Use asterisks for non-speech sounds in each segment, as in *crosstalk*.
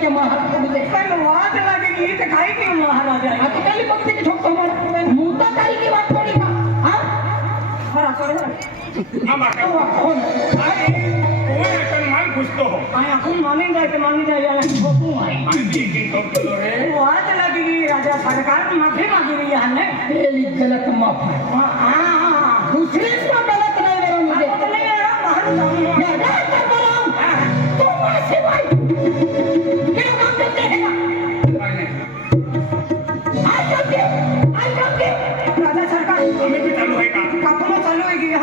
के महाराज पर वाट लगे ये तो के महाराजा आज कल पक्ष के छोक मुँह तो कल की बात थोड़ी था। हाँ? हरा पर हम आके कौन अरे कोई मान हो? कौन मानेगा यार हाँ, हाँ, तो रे। लगे राजा सरकार माफ़ी मांगी रही है ने ये गलत हाँ दूसरे गलत नहीं मुझे नहीं महाराजा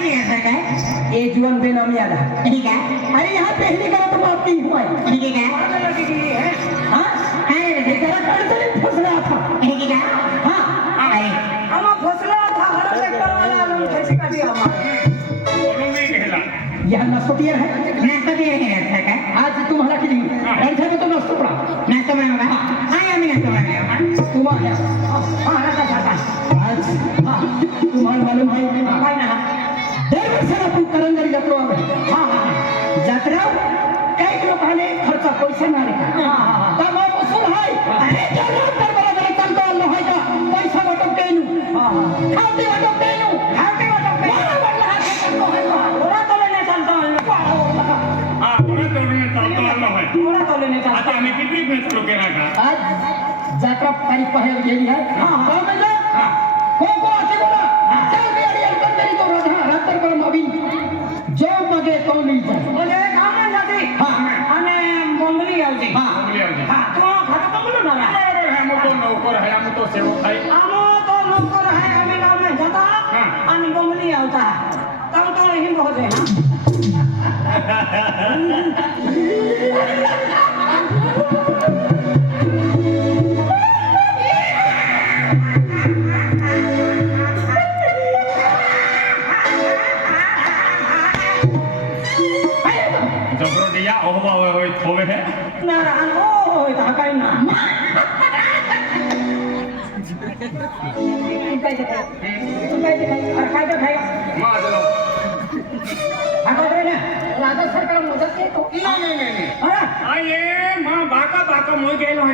ये जीवन पे नाम याद है। ठीक है। अरे यहाँ पहली बार तो बात नहीं हुआ है। ठीक है। हाँ? हाँ। तेरा कर्ज नहीं फसला था। ठीक है। हाँ। अरे हम फसला था हर से करवाना हम कैसे कर दिया हमारे। बोलो नहीं कहला यह नसोटियर है। नसोटियर है ऐसा क्या आज तुम्हारा के लिए बैठे में तो नसो पड़ा। नसो में होगा। हाँ। यार मैं नसो में होगा तुम्हारा हाँ हाँ हाँ, हाँ। आज हाँ। तुम्हारा मालूम है। करंगरी जत्रो में हाँ हाँ जत्रा कई लोग आने खर्चा पैसे ना आने तो मैं उसूल है अरे जरूर कर बड़ा जरा तन तो अल्लाह है का पैसा बटम के नू खाते बटम के नू खाते बटम के नू बड़ा हाथ कर तो है बड़ा तो लेने चलता है हाँ बड़ा तो लेने चलता है बड़ा तो लेने चलता है आता हमें कितनी मिनट रुके रखा आज जत्रा तारीख पहल गई है हाँ हाँ कौन को आते बोला चल भी अरे अलग मेरी तो रहा કાર્યક્રમ આવી. જો મગે તો લઈ જાય. અને એક આનંદ હતી. હા. અને મોંગલી આવજી હા. મોંગલી આવજી હા તો ખાતા તો બોલો ના બરાબર હે મોટો નોકર હે આમ તો સેવો થાય.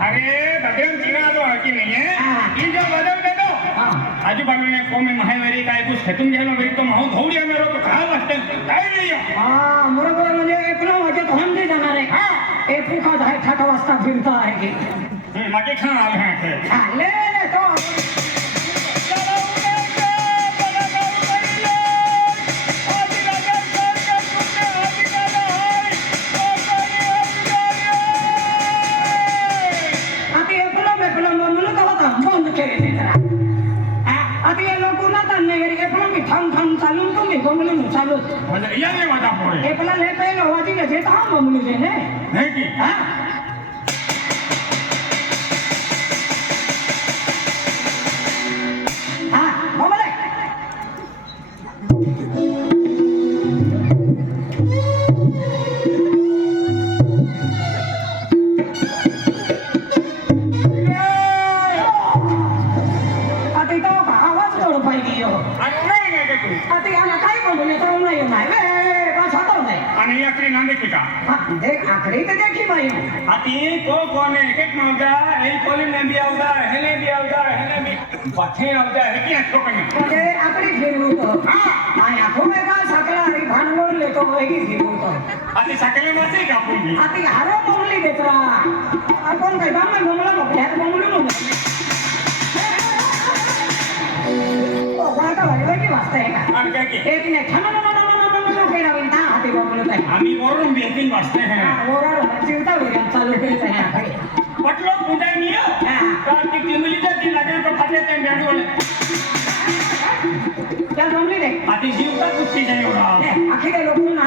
અરે ભદ્રમ જીવા તો હકી નહીં હે? ઈ જો બદલ દે તો આજુબાજુ ને કોમે મહાવરી કાય કુછ ખતમ જેનો ભાઈ તો હું ધોડિયા મેરો તો ખાવ અસ્તે કાય નહીં હા મુરગો મને એકલો હજે તો હમ નહીં જાના રે હા. એ ભૂખા ધાય ઠાઠા વાસ્તા ફિરતા હે. કે માકે ખાણ આવે હે લે લે તો. દેખ આખરી તો દેખી ભાઈ આતી કો કોને કેટ આવતા એ કોલી ને બી આવતા હેને બી આવતા હેને બી પાછે આવતા હે ક્યાં છોકરી કે આપણી ફેરવું તો હા આ આખો મે કા સકલા હરી ભાનવર લેતો હોય કે ફેરવું તો આતી સકલે માં છે કાપુંગી આતી હારો બોલી બેતરા આ કોણ કઈ બામ મે મમલા નો ભેટ બોલું નો ओ वाटा वाले वाटे वास्ते है एक ने खाना मस्त है। चालू करायचा आहे पटलो पूजा मी ती किमलीच्या ती लाजांचा फाटले त्या मॅडवल त्या रे। आता जीवता कुस्ती जाय आखिर लोक ना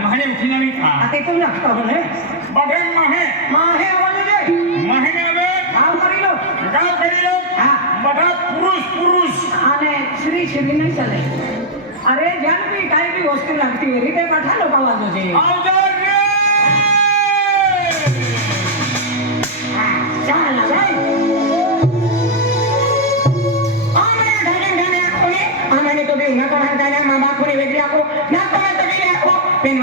माहे उठिना नहीं था आते तो ना तो बोले बड़े माहे माहे आवाज दे माहे ने आवे गाव करी लो गाव करी लो हां बड़ा पुरुष पुरुष आने श्री श्री नहीं चले અરે જ્યાં બી કાંઈ બી વસ્તુ લાગતી હોય, રીતે પાઠા લોકો છે. તો બે ના પણ વેચી આપો ના પણ તો નહીં આપો પેન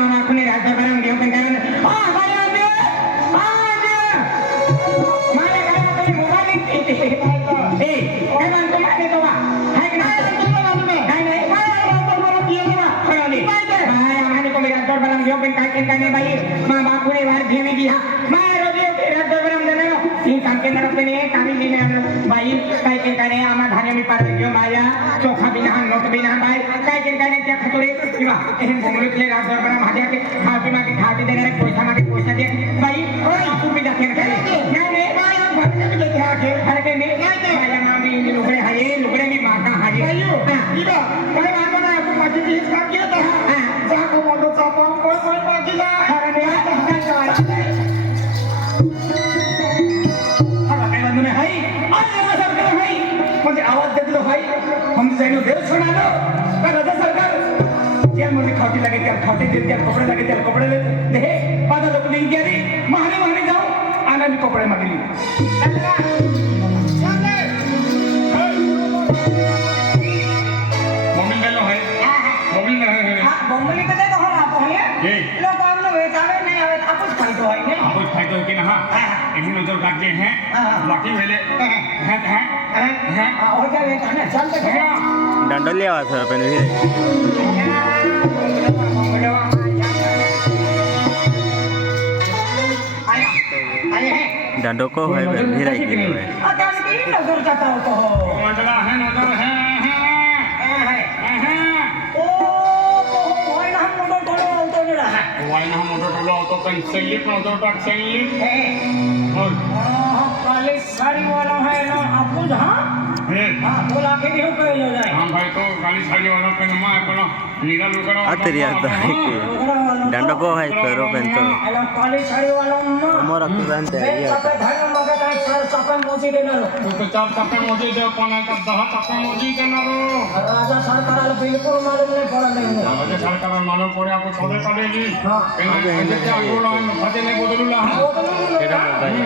යෝගෙන් කයිකෙන් ගන්නේ බයි මා බාපුරේ වාර දෙමේ ගියා මා රෝදේ රද්ද වරම් දනන इन सबके तरफ़ में नहीं है कामी जी ने भाई कई के कहने आमा घरे में पार दियो माया चोखा बिना हम नोट बिना भाई कई के कहने क्या खतरे? सिवा इन घुमरे के रात भर हम हाजिर के खा माँ के खा देने पैसा माँ के पैसा दे। भाई और आपको भी जाके करे नहीं नहीं भाई हम घर में लेके आके घर के में। माया माँ भी लुगड़े है लुगड़े में माँ का हाजिर भाई जाईनो देव सोडालो का राजा सरकार जेल मध्ये खावटी लागे त्या खावटी देत त्या कपडे लागे त्या कपडे देत दे माझा लोक नाही गेली महाने महाने जाऊ आणि मी कपडे मागली मोबाईल गेलो आहे मोबाईल नाही હા બોમ્બલી કદે તો હમ આપો હે એ. લોકો આમનો વેચ આવે નહીં આવે તો આપો જ ફાયદો હોય ને आपण फायदा की ना हा एवढी नजर टाकले हैं हा. बाकी वेळे હા. हैं हैं હે? हैं હા હોય કે વેચ ને ચાલ તો हैं દંડો લેવા થયો પેલું દંડો કો હોય પેલું હિરાઈ ગયેલો હોય. મોટો ટોલો આવતો કઈ સૈયદ નો ટોટો સૈયદ વાળો હે એનો આપું જ હા? હા તો લાખી દેવું કહે જો જાય. હા ભાઈ તો ગાડી સાડી વાળો કે માં કોનો લીલા લુકડો અત્યારે યાદ દંડકો હે કરો પેન્ટો એલો કાલી સાડી વાળો નો મોર અકુરાન તે આયા ఎక్కడ చక్కని మోసేదన్నారు చాప్ చక్కని మోసేదే కొనక దహ చక్కని మోసేదన్నారు రాజా సర్కారాలు బిల్కుల్ మాలూమే పడలేదు రాజా సర్కారాలు మాలూం పడే అప్పుడు సోదే పడేది అంటే ఆందోళన భజనే బదులులా ఏడా ఉంటాయి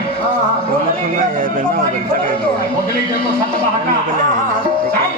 బోలకుండా ఏదైనా బదులుగా బదులుగా సత్త బహక సాయి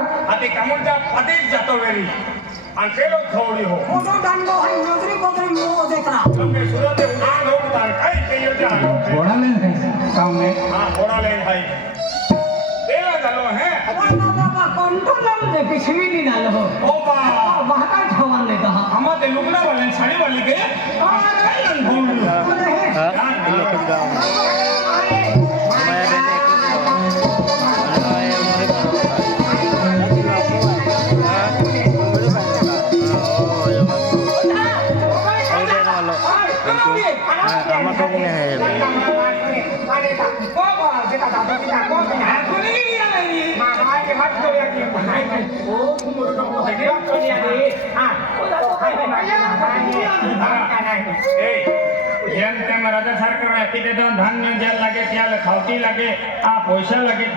అది కముంట పది జతవేరి అంటేలో థౌడి హో మోడో డంగో హై నోదరి బోదరి మో దేకరా తమ్మే సురతే ఉడాన్ హో తార కై కయ్యో జా घोड़ा लेन है गांव में हां घोड़ा लेन भाई देवा गलो है বাবা কন্ট্রোলার দেখে সিঁড়ি গেল ও বাবা বাহার খাওয়ালে তাহা আমাদের লুকনা বলেন শাড়ি বলিকে আরে ঘোড়া হ্যাঁ જેમ તેમ રાજા સરકાર રાખી દેતો ધાન્ય જ્યાં લાગે, ત્યાં ખાવતી લાગે, આ પૈસા લાગે.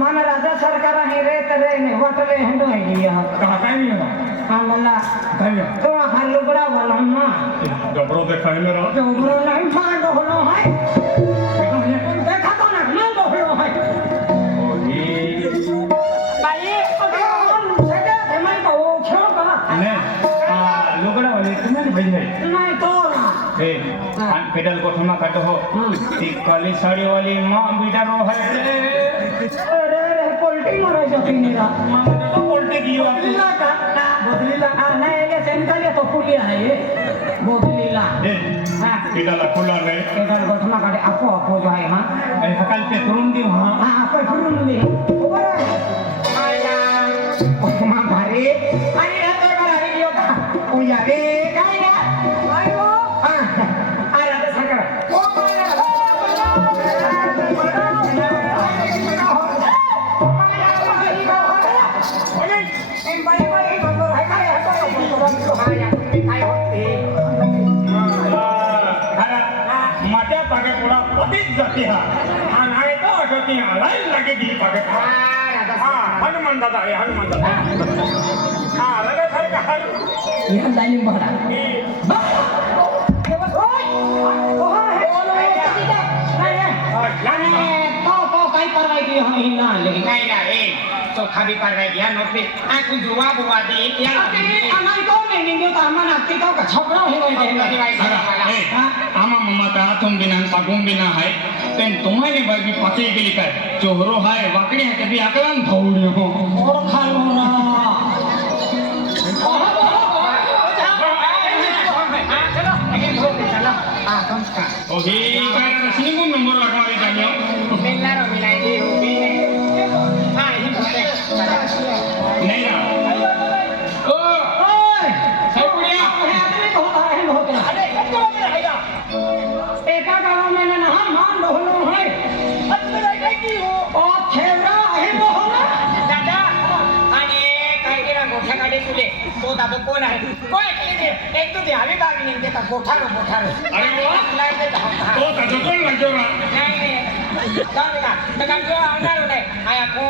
మన రాజా సర్కార ಹಿರೇತರೆ ಹೋಟಲೆ ಹೆಂಡು ಹೇಗಿಯ ಹಾಗಲ್ಲ ತೋ ಹಲ್ಲು ಬರ ಬಲಮ್ಮ ಗಬ್ರೋ ದೇಖಾಯ ಮೇರ ಗಬ್ರೋ ನೈ ಮಾಡ ಹೋಲೋ ಹೈ देखा तो ना ना बोलो है भाई से मैं बहुत छोड़ का नहीं लुगड़ा वाले तुम्हें भाई नहीं तो ना ए पेडल कोठमा काटो हो ती काली साड़ी वाली मां बीटा रो है अरे रे पोल्टी मारा जाती निरा मां तो बोलते की हो बदलीला का ना बदलीला हां नहीं ये सेंटल तो पुलिया है ये बदलीला ए पेडल खुला रे एडल गठमा काटे आपो आपो जो है हां ए हकाल पे करून देऊ हा हां आपो फिरून दे ऊपर आया मा भारे आणि आता मला हे यो का ओ या रे હતી હા આ ના એ તો હતી હા લાઈન લાગે દી પાકે. હા હનુમાન દાદા એ હનુમાન દાદા. હા લગે થાય કે હાલ યહ દાની મહારાજ ચોખા બી પરવાઈ ಉಮ್ಮತ ತುಂಬಿನ ಸಗುಂಬಿನ ಹಾಯ್ ತೆನ್ ತುಮಾರಿ ಬಾಗಿ ಪಕೆ ಗಿಲಿಕ ಚೋಹರು ಹಾಯ್ ವಕಡಿ ಹಕಬಿ ಅಕಲಂ ಭೌಡಿ ಹೋ ಓರ್ ಖಾಲೋನ ઓહી કાય રસની ગુમ નંબર લગાવી દાન્યો મિલનારો મિલાય ओ खेवरा आहे मोहरा दादा आणि काही ना मोठ्या गाडी तुले तो दादा कोण आहे कोण ऐकले एक तू द्यावी बागी नेमके का मोठा नो मोठा नो अरे तो दादा कोण लागतो नाही नाही जाऊ का तर काय तुला आणणार नाही आया को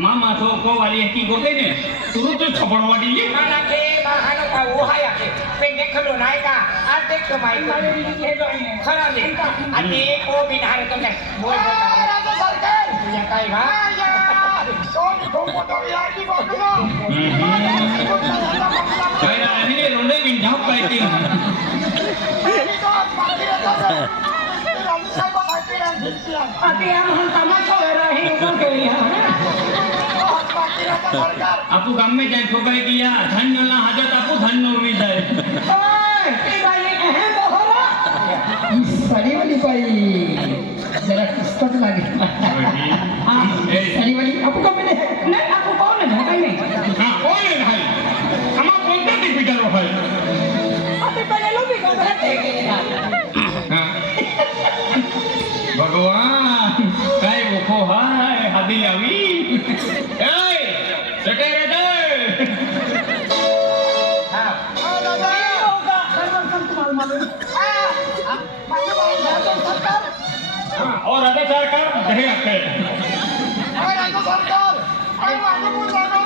मामा तो को वाली की गोटे ने तू तो खबर वाटी ना ना ને તુરંત ખબરવા દીએ मला ते बाहानो का वो हाय आहे पण देखलो नाही का आज देखतो माहिती खरं दे आणि ते को बिनहारे तो काय बोल बोल राजा सरकार तुझ्या काय वा કઈરા આને રોંડે બિન જાવ પાઈતી अति आम हम तमाशा हो रहे हैं ऊपर के लिए આપું ગામે જાય છોકરી કે जाए। ओए ના भाई આપું ધન્ય बहरा ये सड़ी वाली पाई जरा किस्मत लगी। हाँ, ए सड़ी वाली आपको कब मिले नहीं आपको कौन ने भाई? नहीं हाँ कौन है भाई? हम आप कौन करते पीटर भाई? अभी पहले लो भी कौन हाँ? भगवान काय वो को हाय हदी अभी *laughs* रटे रटे और रटे सरकार दही अक्कल सरकार अरे माझं कोण जाणार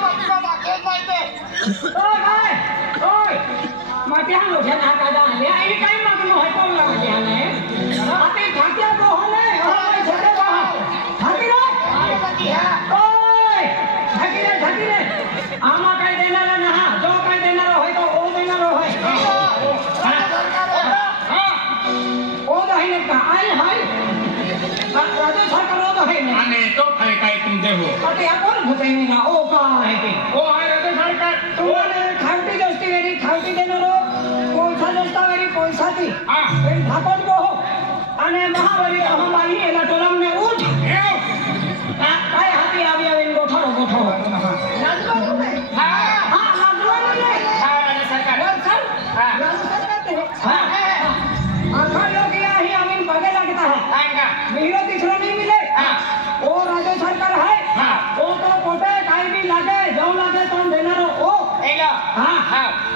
माती हा लोक ना काय vem na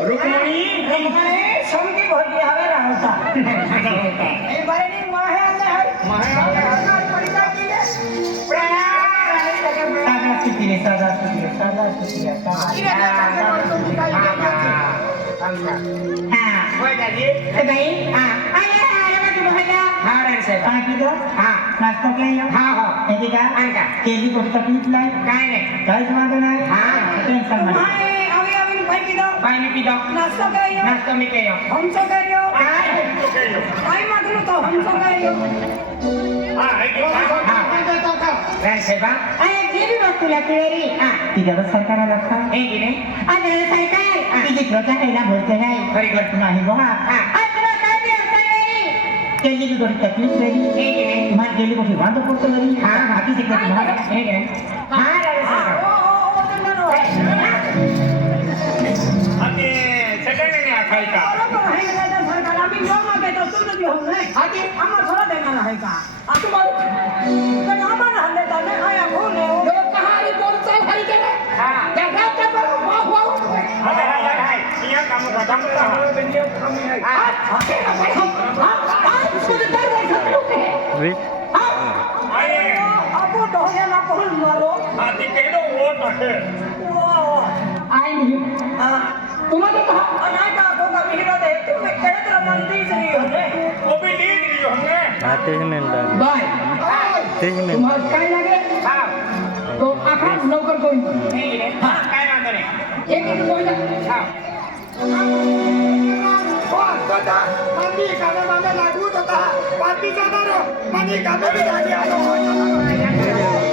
रुक्मणी रुक्मणी संगी भोगी हवे रहता ए बरेनी माहे आले हर माहे आले हर परिता किले प्रणाम रहे लगे सादा सुती रे सादा सुती रे सादा सुती रे हाँ. होय दादी. ए भाई हाँ. आया आया बटी बहना हाँ रे से हाँ किदा हाँ. नाश्ता केला? हाँ हो. एकी का? केली कोणता पीठ नाही. काय नाही. काहीच वांदो नाही. हाँ. टेन्शन नाही Anh ấy Thank you. હું નહીં. ખાટી આમાં થોડા દેખાના હે કા? આ તો મારું તો આમાં ના હલે તને આયા હું ને હું જો કહારી બોલતા થઈ ગયો હા. દેખા કે પર વાહ વાહ હા હા હા હા. ઈયા કામ કા કામ કા હા. ઓકે હા હા. સુધ કર રહી છે હા. અરે. આપો ડોહ્યા ના કોણ મારો હા તે કેડો વોટ હે ઓ આઈ યુ હા. હશે आई नहीं तुम्हाला तो अनाय का तो का विहिरो दे तुम्ही खेळत मंदिर जरी होते ઓ બી લીડ રહ્યો હમને अटॅचमेंट आहे बाय अटॅचमेंट तुम्हाला काय लागेल हा तो आखा लवकर कोण हे की नाही हा काय वांदो नाही एक एक कोण हा मंदी कामे मामे लागू होता पार्टी जाणार मंदी कामे बी लागली आलो